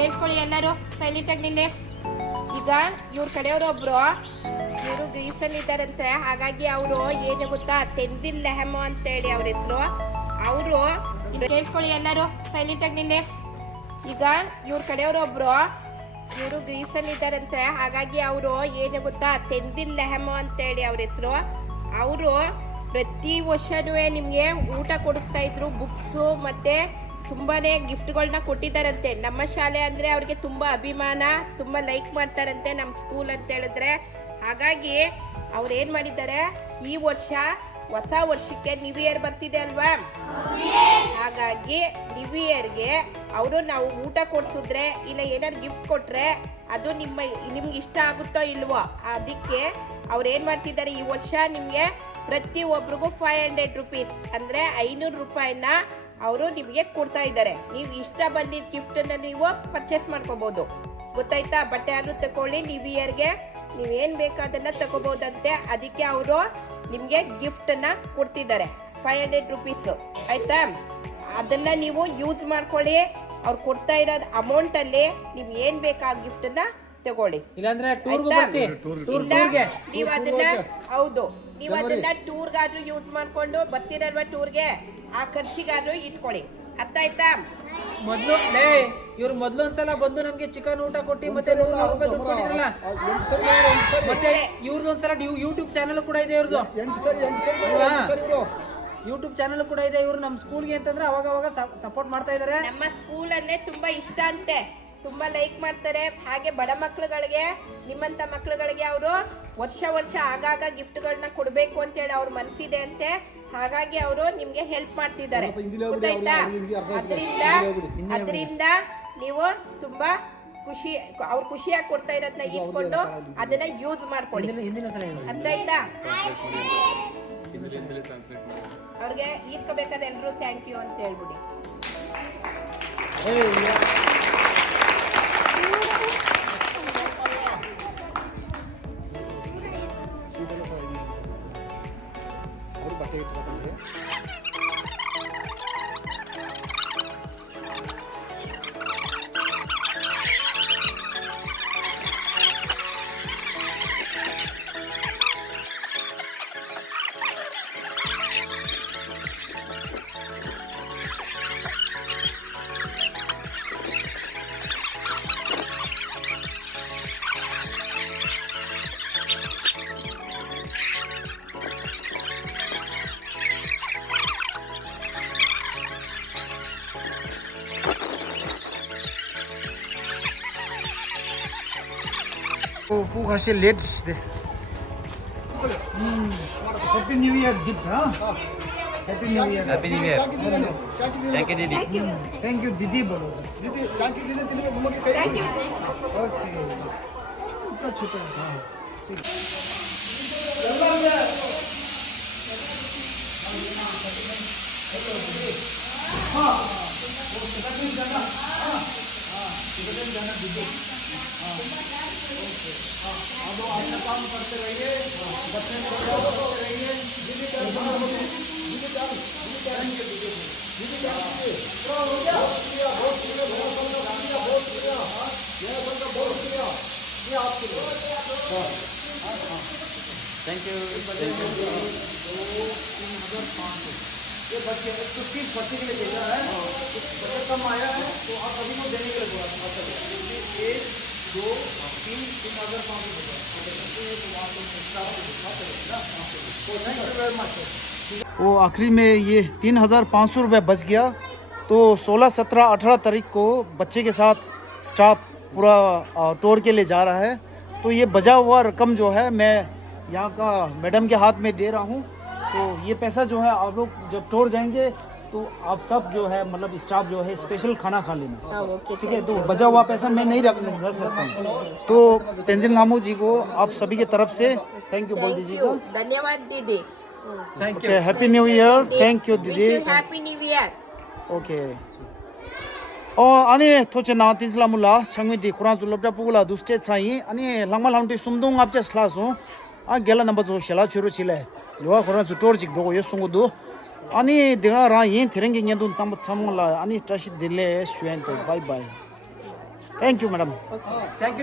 ಕೇಳಿಸ್ಕೊಳ್ಳಿ ಎಲ್ಲರೂ ಸೈಲೆಂಟ್ ಆಗಿ ನಿನ್ನೆ. ಈಗ ಇವ್ರ ಕಡೆಯವ್ರೊಬ್ರು ಇವರು ಗ್ರೀಸಲ್ಲಿ ಇದ್ದಾರಂತೆ. ಹಾಗಾಗಿ ಅವರು ಏನು ಗೊತ್ತಾ, ತೆನ್ಜಿಲ್ ಲೆಹಮೋ ಅಂತ ಹೇಳಿ ಅವ್ರ ಹೆಸರು. ಅವರು ಕೇಳಿಸ್ಕೊಳ್ಳಿ ಎಲ್ಲರೂ ಸೈಲೆಂಟ್ ಆಗಿ ನಿನ್ನೆ. ಈಗ ಇವ್ರ ಕಡೆಯವ್ರೊಬ್ರು ಇವರು ಗ್ರೀಸಲ್ಲಿ ಇದ್ದಾರಂತೆ. ಹಾಗಾಗಿ ಅವರು ಏನು ಗೊತ್ತಾ, ತೆನ್ಜಿಲ್ ಲೆಹಮೋ ಅಂತ ಹೇಳಿ ಅವ್ರ ಹೆಸರು. ಅವರು ಪ್ರತಿ ವರ್ಷನೂ ನಿಮಗೆ ಊಟ ಕೊಡಿಸ್ತಾ ಇದ್ರು, ಬುಕ್ಸು ಮತ್ತು ತುಂಬಾ ಗಿಫ್ಟ್ಗಳನ್ನ ಕೊಟ್ಟಿದ್ದಾರಂತೆ. ನಮ್ಮ ಶಾಲೆ ಅಂದರೆ ಅವ್ರಿಗೆ ತುಂಬ ಅಭಿಮಾನ, ತುಂಬ ಲೈಕ್ ಮಾಡ್ತಾರಂತೆ ನಮ್ಮ ಸ್ಕೂಲ್ ಅಂತ ಹೇಳಿದ್ರೆ. ಹಾಗಾಗಿ ಅವ್ರು ಏನು ಮಾಡಿದ್ದಾರೆ, ಈ ವರ್ಷ ಹೊಸ ವರ್ಷಕ್ಕೆ ನ್ಯೂ ಇಯರ್ ಬರ್ತಿದೆ ಅಲ್ವಾ, ಹಾಗಾಗಿ ನ್ಯೂ ಇಯರ್ಗೆ ಅವರು ನಾವು ಊಟ ಕೊಡಿಸಿದ್ರೆ ಇಲ್ಲ ಏನಾದ್ರು ಗಿಫ್ಟ್ ಕೊಟ್ಟರೆ ಅದು ನಿಮ್ಗೆ ಇಷ್ಟ ಆಗುತ್ತೋ ಇಲ್ವೋ, ಅದಕ್ಕೆ ಅವ್ರು ಏನು ಮಾಡ್ತಿದ್ದಾರೆ, ಈ ವರ್ಷ ನಿಮಗೆ ಪ್ರತಿ ಒಬ್ರಿಗೂ 500 ರುಪೀಸ್ ಅಂದರೆ 500 ರೂಪಾಯಿನ ಅವರು ನಿಮಗೆ ಕೊಡ್ತಾ ಇದ್ದಾರೆ. ನೀವು ಇಷ್ಟ ಬಂದಿದ್ದ ಗಿಫ್ಟನ್ನು ನೀವು ಪರ್ಚೇಸ್ ಮಾಡ್ಕೋಬೋದು, ಗೊತ್ತಾಯ್ತಾ. ಬಟ್ಟೆ ಆದ್ರೂ ತಗೊಳ್ಳಿ, ನ್ಯೂ ಇಯರ್ಗೆ ನೀವೇನು ಬೇಕೋ ಅದನ್ನು ತಗೋಬೋದಂತೆ. ಅದಕ್ಕೆ ಅವರು ನಿಮಗೆ ಗಿಫ್ಟನ್ನು ಕೊಡ್ತಿದ್ದಾರೆ 500 ರುಪೀಸು, ಆಯಿತಾ. ಅದನ್ನು ನೀವು ಯೂಸ್ ಮಾಡ್ಕೊಳ್ಳಿ. ಅವ್ರು ಕೊಡ್ತಾ ಇರೋದು ಅಮೌಂಟಲ್ಲಿ ನೀವು ಏನು ಬೇಕು ಆ ಗಿಫ್ಟನ್ನು ತಗೊಳ್ಳಿ. ಇಲ್ಲಾಂದ್ರೆ ನೀವು ಅದನ್ನ ಹೌದು, ನೀವು ಅದನ್ನ ಟೂರ್ಗಾದ್ರೂ ಯೂಸ್ ಮಾಡ್ಕೊಂಡು ಬರ್ತೀರಲ್ವಾ, ಟೂರ್ಗೆ ಆ ಖರ್ಚಿಗಾದ್ರೂ ಇಟ್ಕೊಳ್ಳಿ, ಅರ್ಥ ಆಯ್ತಾ. ಮೊದ್ಲು ಇವ್ರು ಮೊದ್ಲು ಒಂದ್ಸಲ ಬಂದು ನಮ್ಗೆ ಚಿಕನ್ ಊಟ ಕೊಟ್ಟು ಮತ್ತೆ ಕೊಟ್ಟಿರಲ್ಲ, ಮತ್ತೆ ಇವ್ರದ್ದು ಒಂದ್ಸಲ ಯೂಟ್ಯೂಬ್ ಚಾನಲ್ ಕೂಡ ಇದೆ. ಇವ್ರದ್ದು ಯೂಟ್ಯೂಬ್ ಚಾನಲ್ ಕೂಡ ಇದೆ. ಇವ್ರು ನಮ್ಮ ಸ್ಕೂಲ್ಗೆ ಅಂತಂದ್ರೆ ಅವಾಗ ಅವಾಗ ಸಪೋರ್ಟ್ ಮಾಡ್ತಾ ಇದಾರೆ. ನಮ್ಮ ಸ್ಕೂಲ್ ಅನ್ನೇ ತುಂಬಾ ಇಷ್ಟ ಅಂತೆ, ತುಂಬಾ ಲೈಕ್ ಮಾಡ್ತಾರೆ. ಹಾಗೆ ಬಡ ಮಕ್ಳುಗಳಿಗೆ, ನಿಮ್ಮಂತ ಮಕ್ಳುಗಳಿಗೆ ಅವರು ವರ್ಷ ವರ್ಷ ಆಗಾಗ ಗಿಫ್ಟ್ಗಳನ್ನ ಕೊಡಬೇಕು ಅಂತ ಹೇಳಿ ಅವ್ರ ಮನಸ್ಸಿದೆ ಅಂತೆ. ಹಾಗಾಗಿ ಅವರು ನಿಮ್ಗೆ ಹೆಲ್ಪ್ ಮಾಡ್ತಿದ್ದಾರೆ, ಗೊತ್ತಾಯ್ತಾ. ಅದರಿಂದ ನೀವು ತುಂಬಾ ಅವ್ರು ಖುಷಿಯಾಗಿ ಕೊಡ್ತಾ ಇರೋದನ್ನ ಈಸ್ಕೊಂಡು ಅದನ್ನ ಯೂಸ್ ಮಾಡ್ಕೊಳ್ಳಿ, ಅರ್ಥ ಆಯ್ತಾ. ಅವ್ರಿಗೆ ಈಸ್ಕೋಬೇಕಾದ್ರೆ ಎಲ್ಲರೂ ಥ್ಯಾಂಕ್ ಯು ಅಂತ ಹೇಳ್ಬಿಡಿ. 꼭 하실 레드 시대. Happy new year gift. हाँ happy new year. Happy new year. Thank you दीदी. थैंक यू दीदी बोलो. दीदी थैंक यू दीदी दिल्ली में घूम के थैंक यू. ओके इतना छोटा है. ठीक. काम करते रहिए, बच्चे को करते रहिए. दीदी क्या दीदी क्या बहुत शुक्रिया ये आपके लिए. Thank you. ये बच्चे 15 बच्चे के लिए भेजा है. बच्चे कम आया है तो आप सभी को देने के लिए बोला. 1 2 3 3500 वो आखिरी में ये 3500 रुपये बच गया. तो 16, 17, 18 तारीख को बच्चे के साथ स्टाफ पूरा टूर के लिए जा रहा है. तो ये बचा हुआ रकम जो है मैं यहाँ का मैडम के हाथ में दे रहा हूँ. तो ये पैसा जो है आप लोग जब टूर जाएंगे तो आप सब जो है मतलब स्टाफ जो है स्पेशल खाना खा लेना, ठीक है. तो बचा हुआ पैसा मैं नहीं रख सकता हूँ. तो तेंजिल नामू जी को आप सभी की तरफ से थैंक यू बोल दीजिएगा. धन्यवाद दीदी. Thank you. Okay happy new year. Thank you दीदी. Happy new year. 오케이. 아니 토체 나 틴슬라물라 창위디 쿠란 줄럽자 부글라 두스테 차이 아니 랑말 함티 숨동 앞제 슬라소 아 겔라 넘버 조 샬라 추루 칠레 요아 쿠란 주토르직 도고 예송고도 아니 내가 라 인 테랭게 녀돈 담부 참물라 아니 트라시 딜레 슈엔토 바이 바이. Thank you madam. Thank you